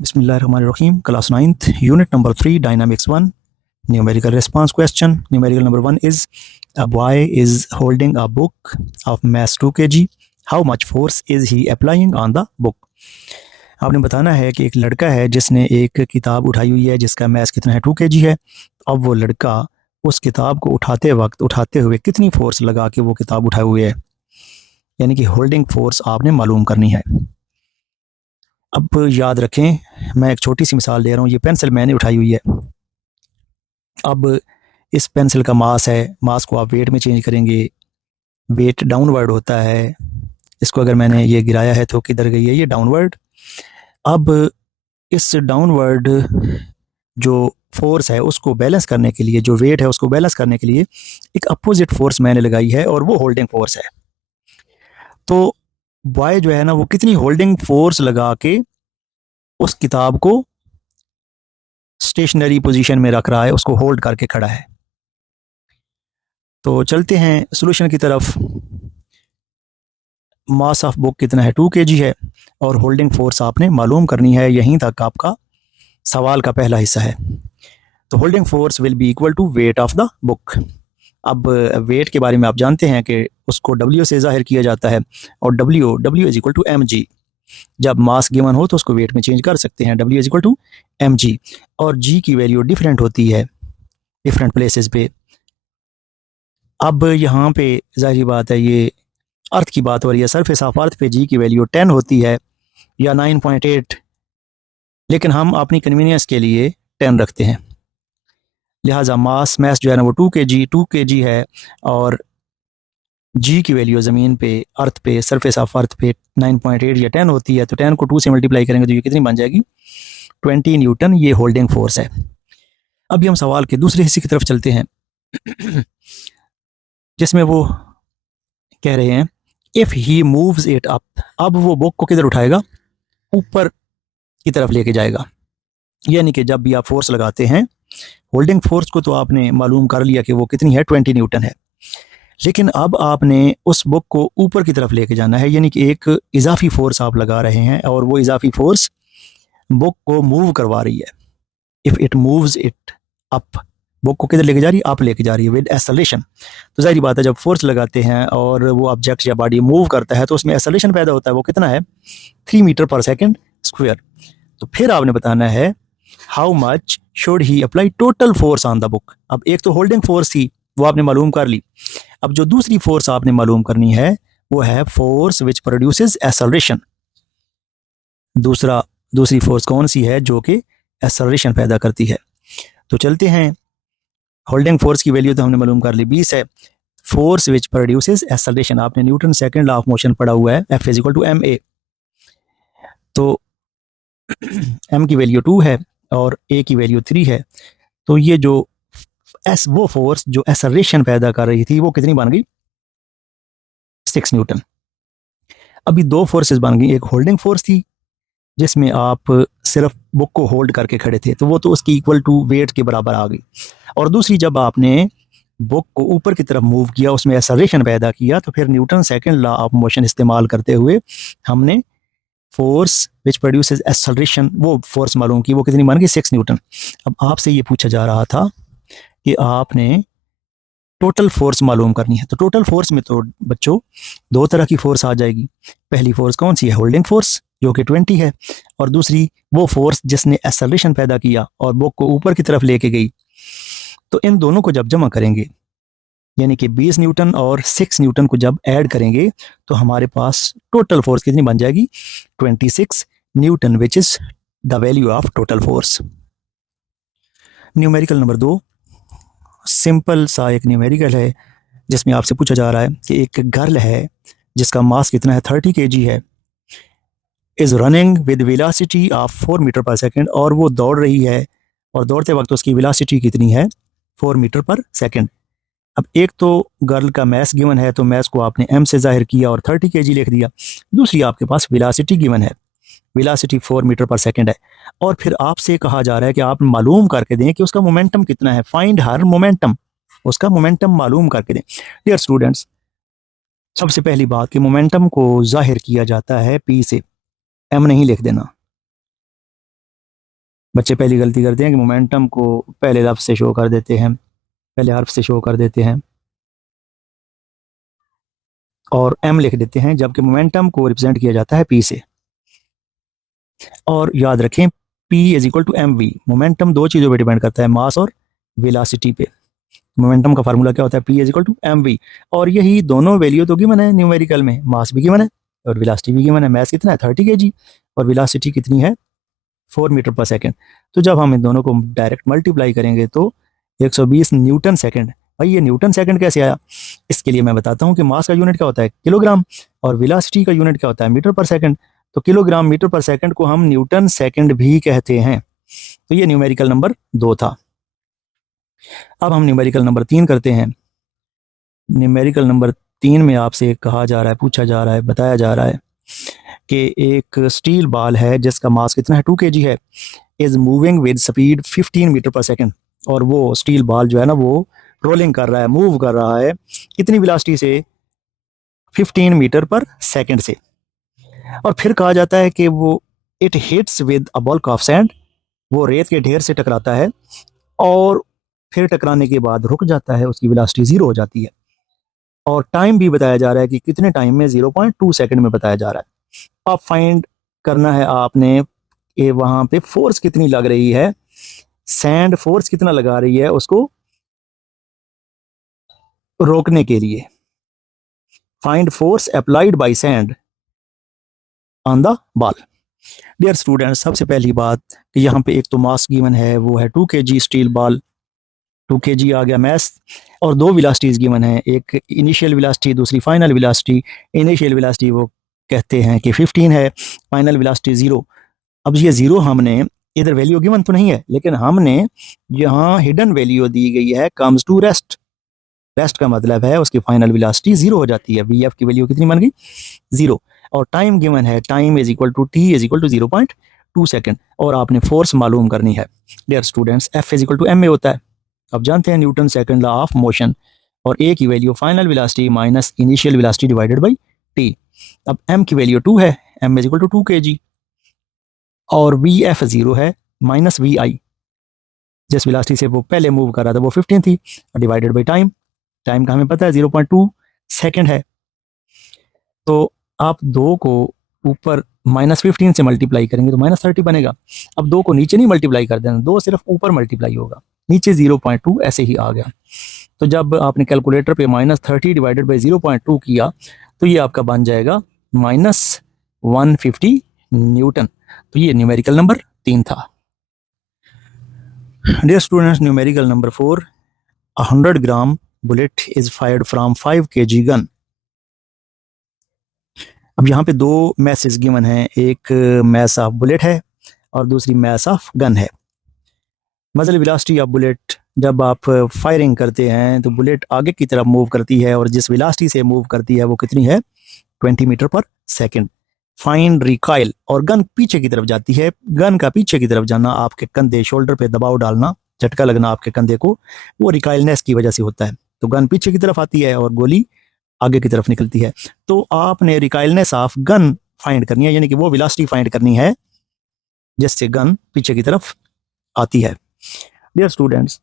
Bismillahirrahmanirrahim. Class 9th, Unit number 3, Dynamics 1, Numerical Response Question. Numerical number 1 is a boy is holding a book of mass 2 kg. How much force is he applying on the book? आपने बताना है कि एक लड़का है जिसने एक किताब उठाई हुई है जिसका मैस कितना है 2 kg है। अब वो लड़का उस किताब को उठाते हुए कितनी फोर्स लगा के वो किताब उठाए हुए है, यानी कि होल्डिंग फोर्स आपने मालूम करनी है। अब याद रखें, मैं एक छोटी सी मिसाल दे रहा हूँ। ये पेंसिल मैंने उठाई हुई है। अब इस पेंसिल का मास है, मास को आप वेट में चेंज करेंगे, वेट डाउनवर्ड होता है। इसको अगर मैंने ये गिराया है तो किधर गई है, ये डाउनवर्ड। अब इस डाउनवर्ड जो फोर्स है उसको बैलेंस करने के लिए, जो वेट है उसको बैलेंस करने के लिए एक अपोजिट फोर्स मैंने लगाई है और वो होल्डिंग फोर्स है। तो बॉय जो है ना, वो कितनी होल्डिंग फोर्स लगा के उस किताब को स्टेशनरी पोजीशन में रख रहा है, उसको होल्ड करके खड़ा है। तो चलते हैं सॉल्यूशन की तरफ। मास ऑफ बुक कितना है, 2 kg है, और होल्डिंग फोर्स आपने मालूम करनी है। यहीं तक आपका सवाल का पहला हिस्सा है। तो holding force will be equal to weight of the book. अब वेट के बारे में आप जानते हैं कि उसको W से जाहिर किया जाता है, और W is equal to mg। जब मास गिवन हो तो उसको वेट में चेंज कर सकते हैं, W is equal to mg। और g की वैल्यू डिफरेंट होती है डिफरेंट प्लेसेस पे। अब यहाँ पे जाहिर बात है, ये अर्थ की बात हो रही है। सरफेस ऑफ अर्थ पे g की वैल्यू 10 होती है या 9.8, लेकिन हम अपनी कन्वीनियंस के लिए 10 रखते हैं। लिहाजा मैस जो है ना वो 2 kg है, और जी की वैल्यू ज़मीन पे, अर्थ पे, सरफेस ऑफ अर्थ पे 9.8 या 10 होती है। तो 10 को 2 से मल्टीप्लाई करेंगे तो ये कितनी बन जाएगी, 20 न्यूटन। ये होल्डिंग फोर्स है। अभी हम सवाल के दूसरे हिस्से की तरफ चलते हैं जिसमें वो कह रहे हैं if he moves it up. अब वो बुक को किधर उठाएगा, ऊपर की तरफ लेके जाएगा। यानी कि जब भी आप फोर्स लगाते हैं, होल्डिंग फोर्स को तो आपने मालूम कर लिया कि वो कितनी है, 20 न्यूटन है। लेकिन अब आपने उस बुक को ऊपर की तरफ लेके जाना है, यानी कि एक इजाफी फोर्स आप लगा रहे हैं, और वो इजाफी फोर्स बुक को मूव करवा रही है। If it moves it up, book को किधर लेके जा रही है, अप लेके जा रही है विद एक्सेलरेशन। तो जाहिर बात है, जब फोर्स लगाते हैं और वो ऑब्जेक्ट या बॉडी मूव करता है तो उसमें एक्सेलरेशन पैदा होता है। वो कितना है, 3 मीटर पर सेकेंड स्क्वायर। तो फिर आपने बताना है how much should he apply total force on the book. अब एक तो होल्डिंग फोर्स थी, वो आपने मालूम कर ली। अब जो दूसरी फोर्स आपने मालूम करनी है वो है फोर्स विच प्रोड्यूसेस एक्सेलरेशन। दूसरी फोर्स कौन सी है जो कि एक्सेलरेशन पैदा करती है। तो चलते हैं, होल्डिंग फोर्स की वैल्यू तो हमने मालूम कर ली, 20 है। फोर्स विच प्रोड्यूसेस एक्सेलरेशन, आपने Newton second law of motion पढ़ा हुआ है, F is equal to ma। तो m की वैल्यू 2 है और a की वैल्यू 3 है। तो ये जो वो फोर्स जो एक्सेलरेशन पैदा कर रही थी वो कितनी बन गई, 6 न्यूटन। अभी दो फोर्सेस बन गई। एक होल्डिंग फोर्स थी जिसमें आप सिर्फ बुक को होल्ड करके खड़े थे, तो वो तो उसकी इक्वल टू वेट के बराबर आ गई। और दूसरी, जब आपने बुक को ऊपर की तरफ मूव किया, उसमें एक्सेलरेशन पैदा किया, तो फिर Newton second law of motion इस्तेमाल करते हुए हमने फोर्स विच प्रोड्यूसेस एक्सेलरेशन, वो फोर्स मालूम की, वो कितनी बन गई, 6 न्यूटन। अब आपसे ये पूछा जा रहा था कि आपने टोटल फोर्स मालूम करनी है। तो टोटल फोर्स में तो बच्चों दो तरह की फोर्स आ जाएगी। पहली फोर्स कौन सी है, होल्डिंग फोर्स जो कि 20 है, और दूसरी वो फोर्स जिसने एक्सेलरेशन पैदा किया और बुक को ऊपर की तरफ लेके गई। तो इन दोनों को जब जमा करेंगे, यानी कि 20 न्यूटन और 6 न्यूटन को जब ऐड करेंगे, तो हमारे पास टोटल फोर्स कितनी बन जाएगी, 26 Newton, which is the value of total force. Numerical number 2, simple सा एक न्यूमेरिकल है जिसमें आपसे पूछा जा रहा है कि एक गर्ल है जिसका मास कितना है, 30 kg है, is running with velocity of 4 metre per second, और वो दौड़ रही है, और दौड़ते वक्त उसकी वेलोसिटी कितनी है, 4 मीटर पर सेकेंड। अब एक तो गर्ल का मैस गिवन है, तो मैस को आपने m से जाहिर किया और 30 kg लिख दिया। दूसरी आपके पास वेलोसिटी गिवन है, वेलोसिटी 4 मीटर पर सेकेंड है, और फिर आपसे कहा जा रहा है कि आप मालूम करके दें कि उसका मोमेंटम कितना है, फाइंड हर मोमेंटम, उसका मोमेंटम मालूम करके दें। डियर स्टूडेंट्स, सबसे पहली बात कि मोमेंटम को जाहिर किया जाता है P से, m नहीं लिख देना। बच्चे पहली गलती करते हैं कि मोमेंटम को पहले लफ्ज़ से शो कर देते हैं, पहले हर्फ से शो कर देते हैं और एम लिख देते हैं, जबकि मोमेंटम को रिप्रेजेंट किया जाता है पी से। और याद रखें P is equal to M V. Momentum दो चीज़ों पे डिपेंड करता है, मास और वेलोसिटी पे। मोमेंटम का फार्मूला क्या होता है? P is equal to M V. और यही दोनों वैल्यू तो गिवन है न्यूमेरिकल में, मास भी गिवन है और वेलोसिटी भी गिवन है। मास कितना है 30 kg और वेलोसिटी कितनी है 4 मीटर पर सेकंड। तो जब हम इन दोनों को डायरेक्ट मल्टीप्लाई करेंगे तो 120 न्यूटन सेकंड। भाई ये न्यूटन सेकंड कैसे आया? इसके लिए मैं बताता हूँ कि मास का यूनिट क्या होता है किलोग्राम और वेलोसिटी का यूनिट क्या होता है मीटर पर सेकंड। तो किलोग्राम मीटर पर सेकंड को हम न्यूटन सेकंड भी कहते हैं। तो ये न्यूमेरिकल नंबर 2 था। अब हम न्यूमेरिकल नंबर 3 करते हैं। न्यूमेरिकल नंबर 3 में आपसे कहा जा रहा है, पूछा जा रहा है, बताया जा रहा है कि एक स्टील बॉल है जिसका मास कितना है 2 kg है, is moving with speed 15 metre पर सेकंड। और वो स्टील बॉल जो है ना वो रोलिंग कर रहा है, मूव कर रहा है कितनी वेलोसिटी से? 15 मीटर पर सेकंड से। और फिर कहा जाता है कि वो it hits with a bulk of sand, वो रेत के ढेर से टकराता है और फिर टकराने के बाद रुक जाता है, उसकी वेलोसिटी 0 हो जाती है। और टाइम भी बताया जा रहा है कि कितने टाइम में, 0.2 सेकंड में बताया जा रहा है। अब फाइंड करना है आपने कि वहां पे फोर्स कितनी लग रही है, सैंड फोर्स कितना लगा रही है उसको रोकने के लिए। Find force applied by sand on the ball. Dear students, सबसे पहली बात कि यहाँ पे एक तो मास गिवन है, वो है 2 kg स्टील बॉल, 2 kg आ गया मैस। और दो वेलोसिटीज गिवन है, एक इनिशियल वेलोसिटी, दूसरी फाइनल वेलोसिटी। इनिशियल वेलोसिटी वो कहते हैं कि 15 है, फाइनल वेलोसिटी 0। अब ये 0 हमने इधर वैल्यू गिवन तो नहीं है, लेकिन हमने यहाँ हिडन वैल्यू दी गई है कम्स टू रेस्ट। रेस्ट का मतलब है उसकी फाइनल वेलोसिटी 0 हो जाती है। वी एफ की वैल्यू कितनी बन गई 0। और टाइम गिवन है, time is equal to T is equal to 0.2 second. और आपने फोर्स मालूम करनी है। Dear students, F is equal to M A होता है। अब जानते हैं Newton second law of motion. और ए की value final velocity minus initial velocity divided by T. अब एम की वैल्यू 2 है, M is equal to 2 kg। और वी एफ 0 है, माइनस वी आई, जिस वेलोसिटी से वो पहले मूव कर रहा था वो 15 थी, डिवाइडेड बाई टाइम। टाइम का हमें पता है 0.2 सेकंड है। तो आप दो को ऊपर -15 से मल्टीप्लाई करेंगे तो -30 बनेगा। अब दो को नीचे नहीं मल्टीप्लाई कर देना, दो सिर्फ ऊपर मल्टीप्लाई होगा, नीचे 0.2 ऐसे ही आ गया। तो जब आपने कैलकुलेटर पे -30 डिवाइडेड बाई 0.2 किया तो ये आपका बन जाएगा -150 न्यूटन। तो ये न्यूमेरिकल नंबर 3 था। Dear students, numerical number 4, 100 gram bullet is fired from 5 kg gun. अब यहाँ पे दो मैसेज गिवन है, एक मैस ऑफ बुलेट है और दूसरी मैस ऑफ गन है। मजल वेलोसिटी ऑफ बुलेट, जब आप फायरिंग करते हैं तो बुलेट आगे की तरफ मूव करती है और जिस वेलोसिटी से मूव करती है वो कितनी है 20 मीटर पर सेकंड। फाइंड रिकॉइल, और गन पीछे की तरफ जाती है। गन का पीछे की तरफ जाना, आपके कंधे शोल्डर पे दबाव डालना, झटका लगना आपके कंधे को, वो रिकॉइलनेस की वजह से होता है। तो गन पीछे की तरफ आती है और गोली आगे की तरफ निकलती है। तो आपने रिकॉइलनेस ऑफ गन फाइंड करनी है, यानी कि वो वेलोसिटी फाइंड करनी है जिससे गन पीछे की तरफ आती है। डियर स्टूडेंट्स,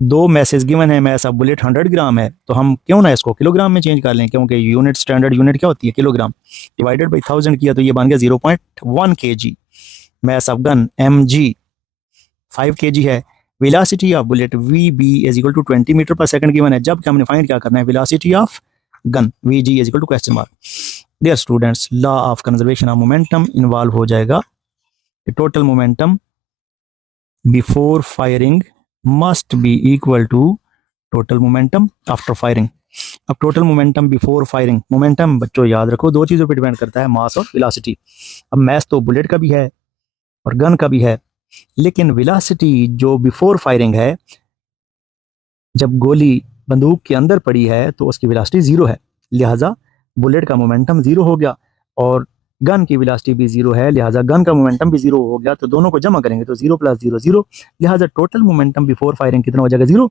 दो मैसेज गिवन है, मैस ऑफ बुलेट 100 ग्राम है, तो हम क्यों ना इसको किलोग्राम में चेंज कर लें, क्योंकि यूनिट स्टैंडर्ड यूनिट क्या होती है किलोग्राम, डिवाइडेड बाई 1000 किया तो ये बन गया 0.1 kg। Mass of gun mg 5 kg है। Velocity of bullet vb is equal to 20 metre पर सेकंड गिवन है, जबकि हमने फाइंड क्या करना है velocity of gun vg is equal to question mark. Dear students, law of conservation of momentum involve हो जाएगा। Total momentum before firing must be equal to total momentum after firing. अब total momentum before firing, momentum बच्चों याद रखो दो चीज़ों पर depend करता है, मास और वेलोसिटी। अब मैस तो बुलेट का भी है और गन का भी है, लेकिन वेलोसिटी जो बिफोर फायरिंग है, जब गोली बंदूक के अंदर पड़ी है तो उसकी वेलोसिटी 0 है, लिहाजा बुलेट का मोमेंटम 0 हो गया। और गन की वेलोसिटी भी 0 है, लिहाजा गन का मोमेंटम भी 0 हो गया। तो दोनों को जमा करेंगे तो 0 + 0 0, लिहाजा टोटल मोमेंटम बिफोर फायरिंग कितना हो जाएगा 0,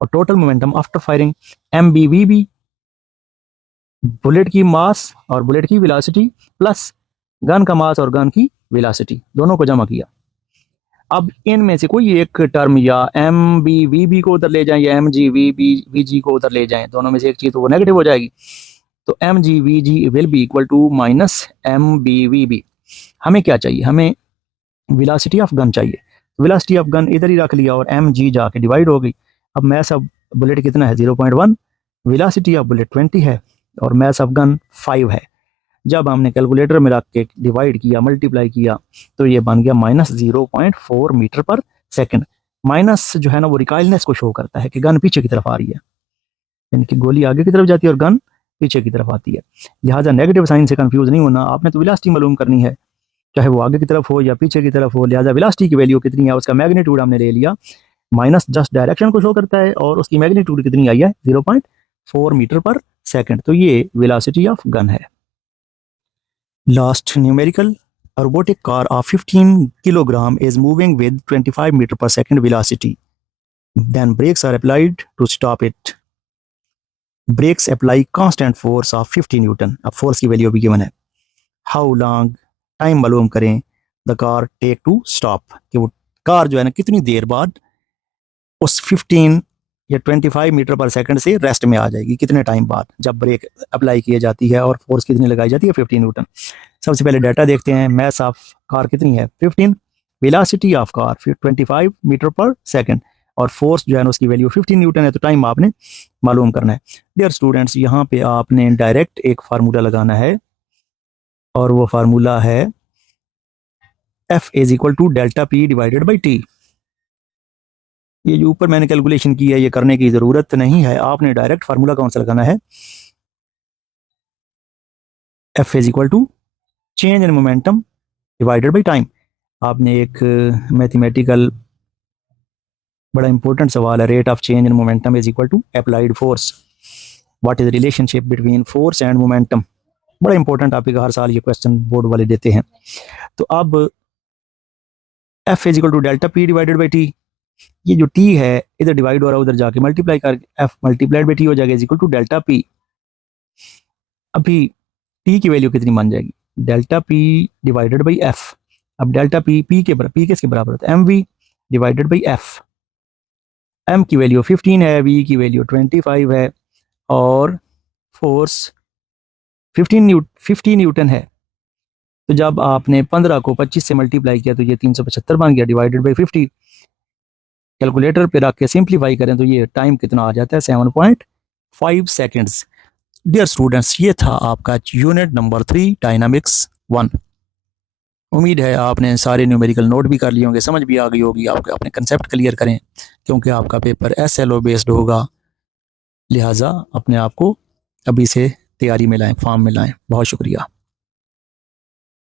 और total momentum after firing MBVB, bullet की मास और बुलेट की वेलोसिटी प्लस गन का मास और गन की वेलोसिटी, दोनों को जमा किया अब इनमें से कोई एक टर्म या एम बी वी बी को उधर ले जाएं या M G V B V G को उधर ले जाएं, दोनों में से एक चीज़ तो वो नेगेटिव हो जाएगी। तो M G V G will be equal to minus M B V B. हमें क्या चाहिए, हमें वेलोसिटी ऑफ गन चाहिए। वेलोसिटी ऑफ गन इधर ही रख लिया और एम जी जाके डिवाइड हो गई। अब मैस ऑफ बुलेट कितना है 0.1, वेलोसिटी ऑफ बुलेट 20 है और मैस ऑफ गन 5 है। जब हमने कैलकुलेटर में रख के डिवाइड किया मल्टीप्लाई किया तो ये बन गया -0.4 मीटर पर सेकंड। माइनस जो है ना वो रिकॉइलनेस को शो करता है कि गन पीछे की तरफ आ रही है, यानी कि गोली आगे की तरफ जाती है और गन पीछे की तरफ आती है। लिहाजा नेगेटिव साइन से कंफ्यूज नहीं होना, आपने तो वेलोसिटी मालूम करनी है, चाहे वो आगे की तरफ हो या पीछे की तरफ हो। लिहाजा वेलोसिटी की वैल्यू कितनी है, उसका मैग्नीट्यूड हमने ले लिया, माइनस जस्ट डायरेक्शन को शो करता है और उसकी मैग्नीट्यूड कितनी आई है 0.4 मीटर पर सेकंड। तो ये वेलोसिटी ऑफ गन है। Last numerical, a robotic car of 15 kilogram is moving with 25 meter per second velocity. Then brakes are applied to stop it. Brakes apply constant force of 50 newton. अब force की value भी given है। How long, time मालूम करें, the car take to stop, कि वो car जो है ना कितनी देर बाद उस 15 या 25 मीटर पर सेकंड से रेस्ट में आ जाएगी, कितने टाइम बाद जब ब्रेक अप्लाई की जाती है और फोर्स कितनी लगाई जाती है 15 न्यूटन। सबसे पहले डाटा देखते हैं, मैस ऑफ कार कितनी है 15, वेलोसिटी ऑफ कार 25 मीटर पर सेकंड और फोर्स जो है ना उसकी वैल्यू 15 न्यूटन है। तो टाइम आपने मालूम करना है। डियर स्टूडेंट्स, यहाँ पे आपने डायरेक्ट एक फार्मूला लगाना है और वो फार्मूला है F is equal to delta P divided by T. ये जो ऊपर मैंने कैलकुलेशन की है ये करने की ज़रूरत नहीं है, आपने डायरेक्ट फार्मूला कौन सा लगाना है, F is equal to change in momentum divided by time. आपने एक मैथमेटिकल बड़ा इंपॉर्टेंट सवाल है, rate of change in momentum is equal to applied force, what is relationship between force and momentum. बड़ा इंपॉर्टेंट टॉपिक, हर साल ये question board वाले देते हैं। तो अब F is equal to delta P divided by T, ये जो टी है इधर डिवाइड हो रहा है उधर जाके मल्टीप्लाई कर F मल्टीप्लाइड बाई टी हो जाएगा is equal to delta P. अभी टी की वैल्यू कितनी बन जाएगी, delta P divided by F. अब डेल्टा पी पी किसके बराबर होता है, M V divided by F. M की वैल्यू 15 है, वी की वैल्यू 25 है और फोर्स 50 न्यूटन है। तो जब आपने 15 को 25 से मल्टीप्लाई किया तो ये 375 बन गया डिवाइडेड बाई 50। कैलकुलेटर पे रख के सिंप्लीफाई करें तो ये टाइम कितना आ जाता है 7.5 सेकेंड्स। डियर स्टूडेंट्स, ये था आपका यूनिट नंबर 3 डायनामिक्स 1। उम्मीद है आपने सारे न्यूमेरिकल नोट भी कर लिए होंगे, समझ भी आ गई होगी, आपके अपने कंसेप्ट क्लियर करें क्योंकि आपका पेपर SLO बेस्ड होगा। लिहाजा अपने आप को अभी से तैयारी में लाएं, फॉर्म में लाएं। बहुत शुक्रिया।